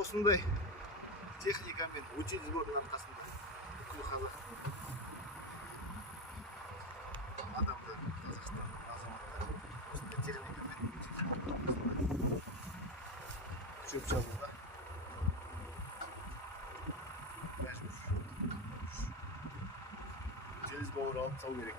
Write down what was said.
Осындай техникамен өтел сборының арқасында бүкіл қазақтың адамдары, Қазақстанның азаматтары осындай техникамен шөп шабуға мәжбүр. Өтел бауыр алып тастау керек.